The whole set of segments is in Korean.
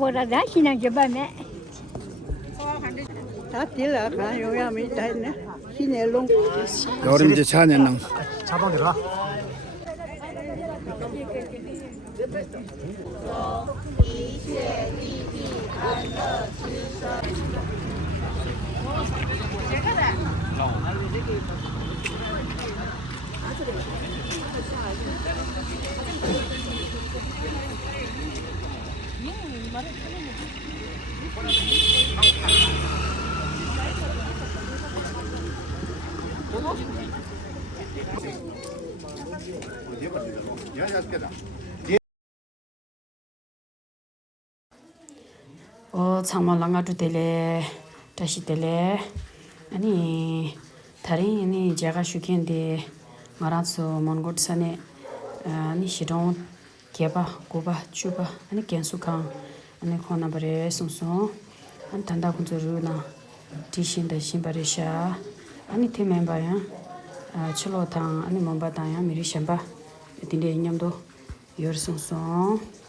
보라 다시는 줘봐매. 다 딜라 가 요야미 다네 시내롱 여름제 차년랑 자동 들어가. 참말랑아 두텔레 다시텔레 아니 다른 아니 제가 슈켄데 마라츠 몬고트사네 아니 시동 개바 고바 추바 아니 켄수칸 아니 코나바레 송송 안 탄다 군저루나 디신다 신바레샤 아니 테멤바야 칠로탕 아니 몬바다야 미리샴바 딘데 냠도 요르송송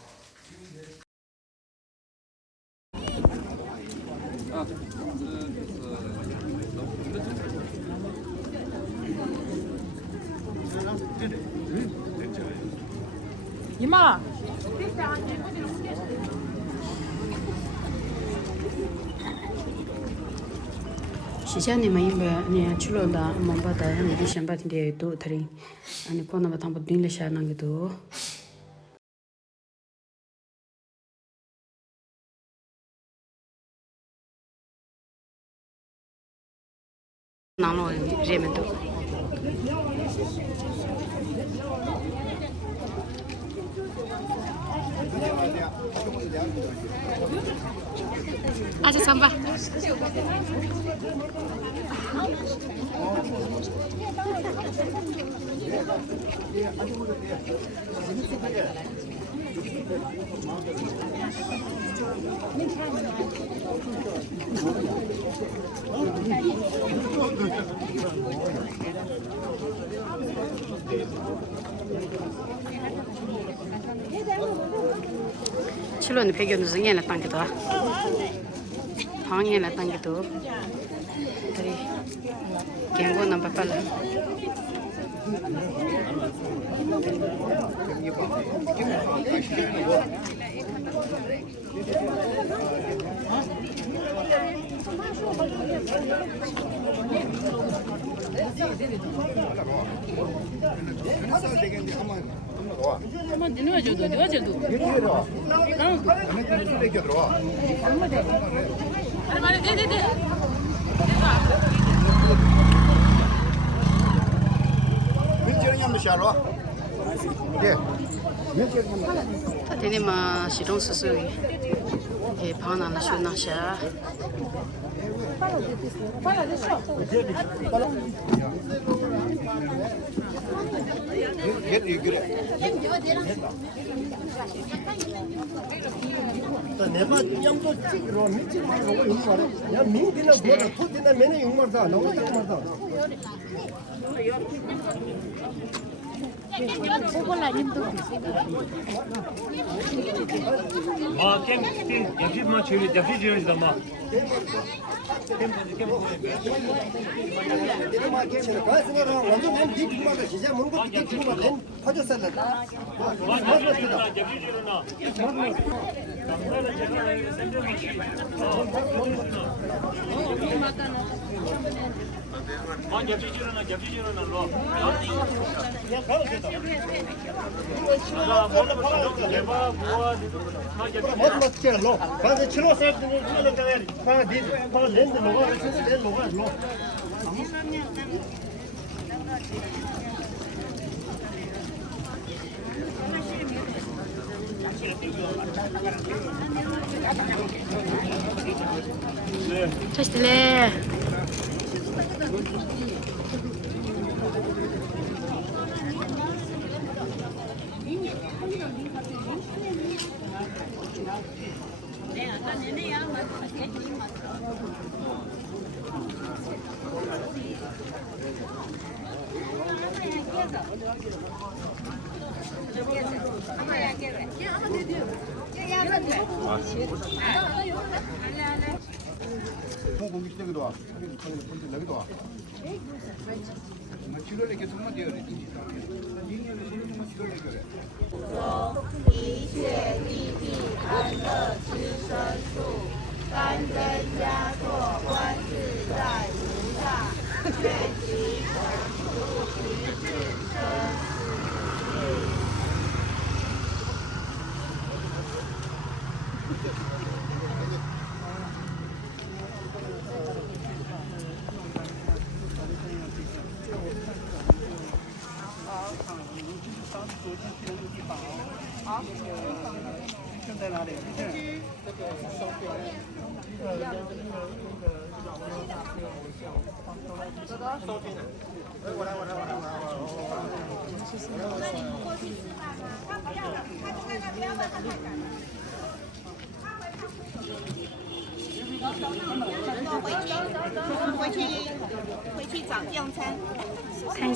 이마. 시샤니 마이베 아니 출로다 몽바다 아니 샴바틴데 도 다리 아니 코나바 탐보 딘레 샤낭게도 나노 레멘도 아주 삼바 칠로는 배경도 생겨나 땅기도 방에나 땅기도 다리 갱고 넘버 빨라 한번 넣어줘도 넣어줘도. 말해 네네네. 테네마 시동스스 예 방나나 쇼나샤 내가 양도 찍으러 미치 말고 이거 야 민디나 뭐라 토디나 매네 용말다 너무 딱 말다. 아, 캠 역시만 제일 역시 제일 담아. 내가 괜찮아. 가스가 완전 난 뒤집어가 진짜 뭔 것도 뒤집어가 된 퍼졌었다. 맞습니다. 역시 제일나. 당나라 제가 생각이 역시 제일나 로. 그냥 가면 자, 몰라 팔아. 대바 뭐야. 못 맞게 로. 가서 치료 사업들은 이거는 그냥 다 뒤, 다 렌즈 먹어. 렌즈 먹어. 로. 차시들레 공기시대기도 와. 여기도 와. 지도를 계속 만 되어 있지.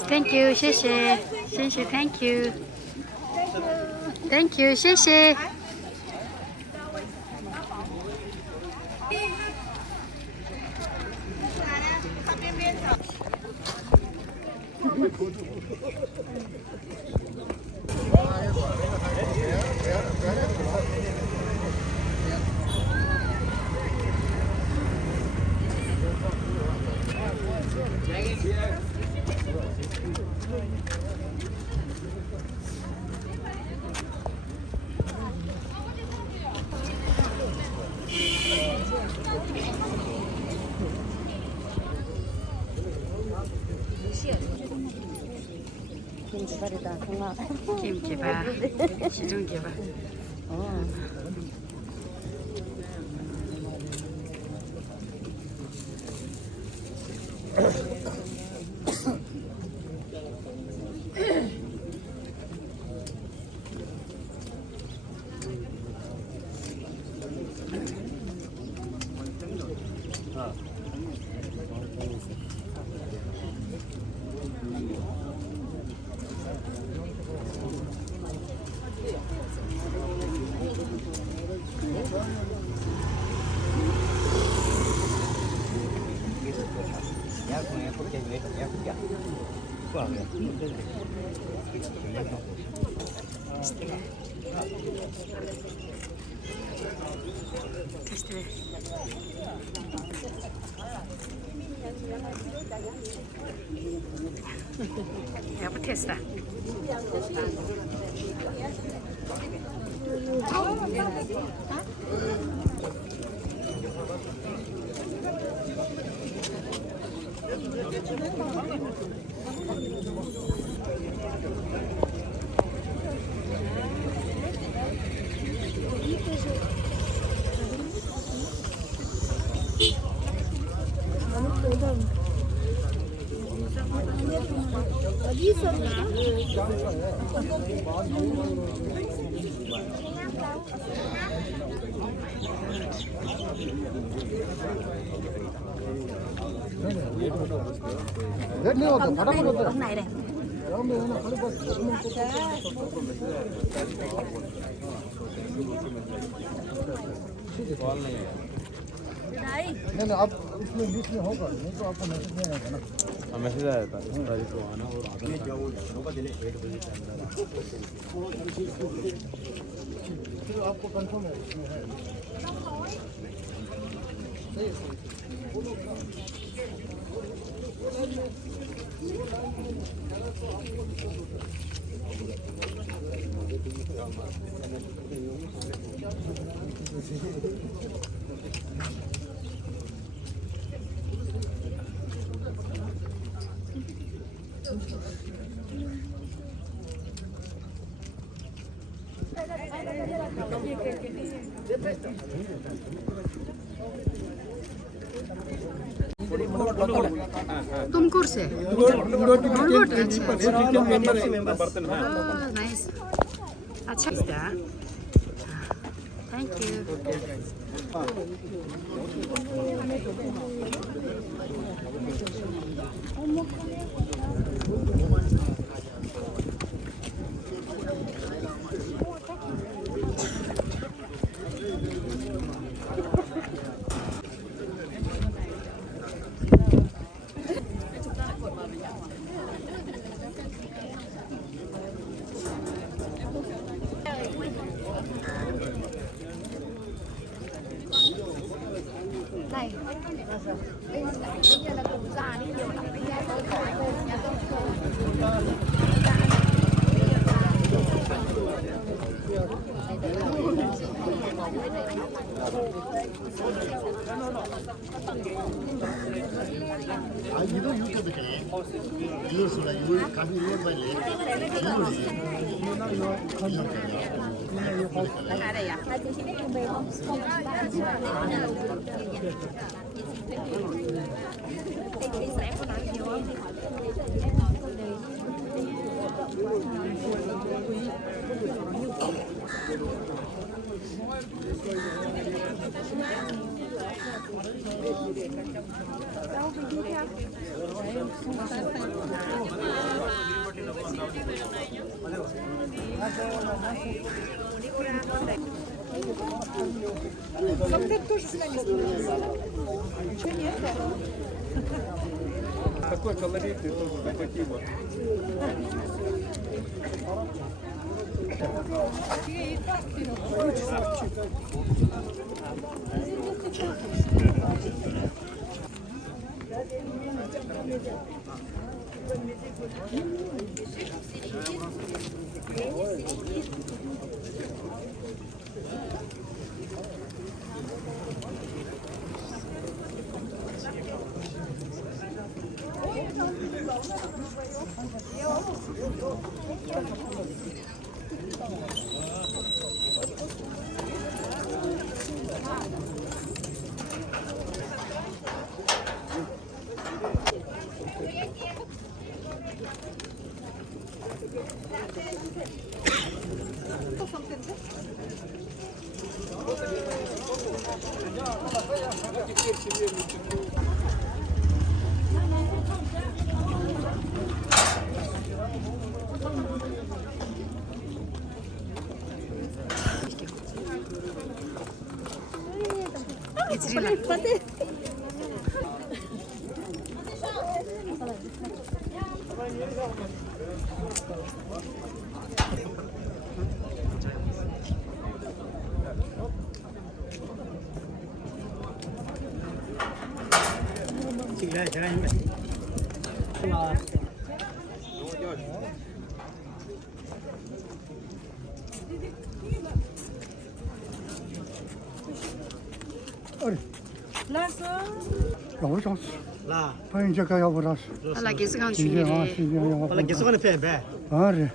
Thank you， 谢谢，谢谢 ，Thank you，Thank you， 谢谢。김치밥, 시중기밥. 여보 테스트. ông này này. नहीं आप इसमें बीच में होगा नहीं तो आपको मैसेज नहीं आएगा ना मैसेज आया था को आना और फिर आपको कंफर्म है इसमें है तुम कोर्स है नाइस अच्छा थैंक यू 아 이도 유튜브 돼. 이거 소라 이거 가서 이거 빨리. Такой колоритный тоже захватило. 여보셨어. 라. 반지가 여보라서. 알라 계속한 이제 중이래. 와서 원래 계속 하는 배. 아래.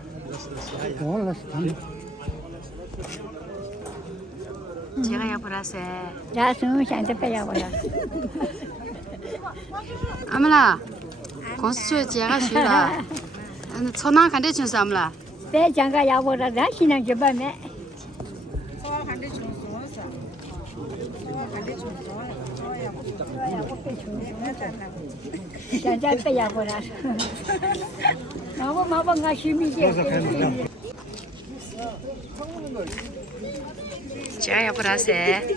몰랐어. 제가 야보라세. 자승 샹데 빼야고요. 아무라. 공수처 제가 쉬라. 천안 간대 준수 아무라. 빼 장가 야보라 다시는 줘봐매. 장자 빼야고라. 마보 nga 심이게. 제가 야보라세.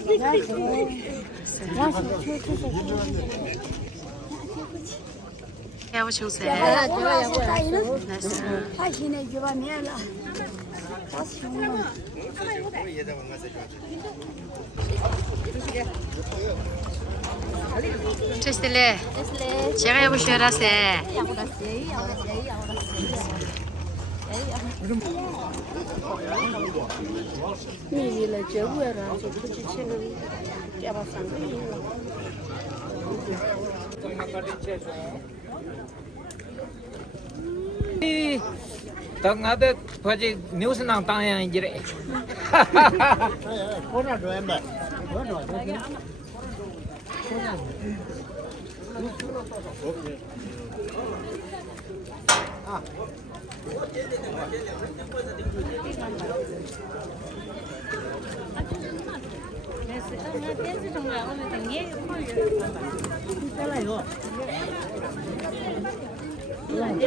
야보 충세. 다시는 줘봐매라. 트스텔레. 제가 야보 쉬라세. 딱 나도 바지 뉴스랑 땅에 이래. 코나 좋아한다.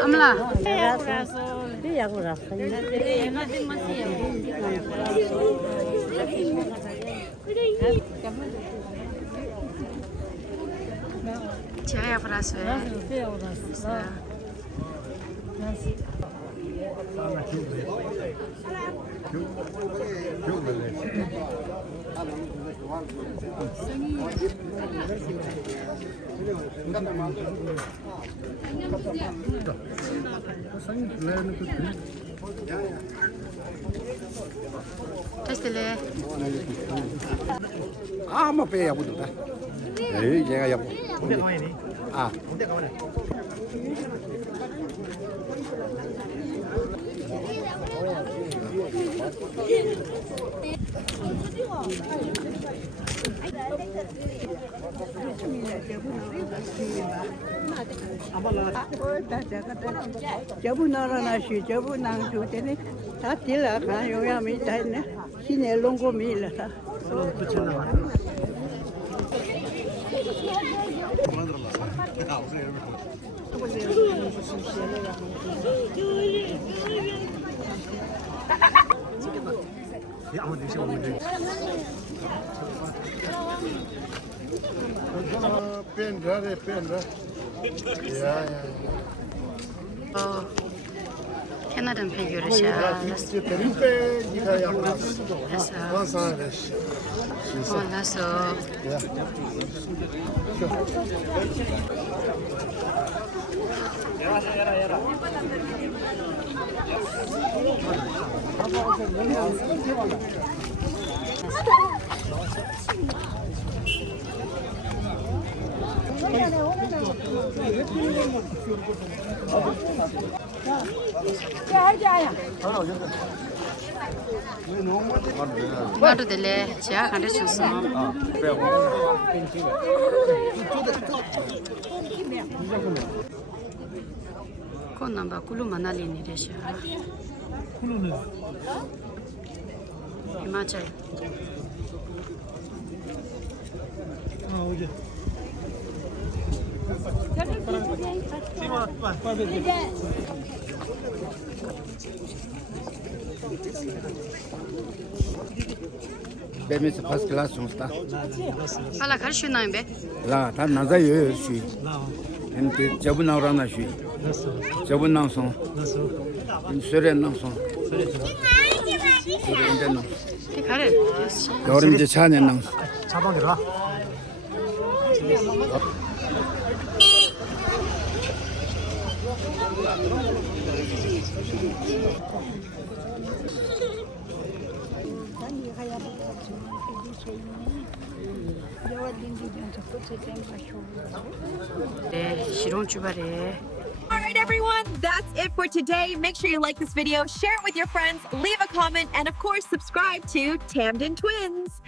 아무라. 제가 야보라세. 테스트래. 아마 빼야 보다. 에이, 얘가 야. 군대 가만히 니 아, 군대 가만히 저분 나라나시 저분 낭주되네 다 딜라 가 요야미 다네 신의 롱고 밀라 뺀다래 뺀다. 야. 캐나다는 배교르샤. 이제 대림배 니가 약간 됐어. 완사래. 나서 야. 와도 될래. 제가 간다 줬어. 그 넘버 쿨루 만날리니 되셔. 쿨루는 히마찰. 배면서 파스 클래스 좀 스타. 알아 가르쳐 나면 돼. 라, 다 나자요 시. 근데 저분 나오라나 시. 저분 나서. 소련 나서. 소련 나서. 가래. 여름 이제 차는 나서. 자방이라 네, 실용 출발해. Alright everyone, that's it for today. Make sure you like this video, share it with your friends, leave a comment, and of course subscribe to Tamden Twins.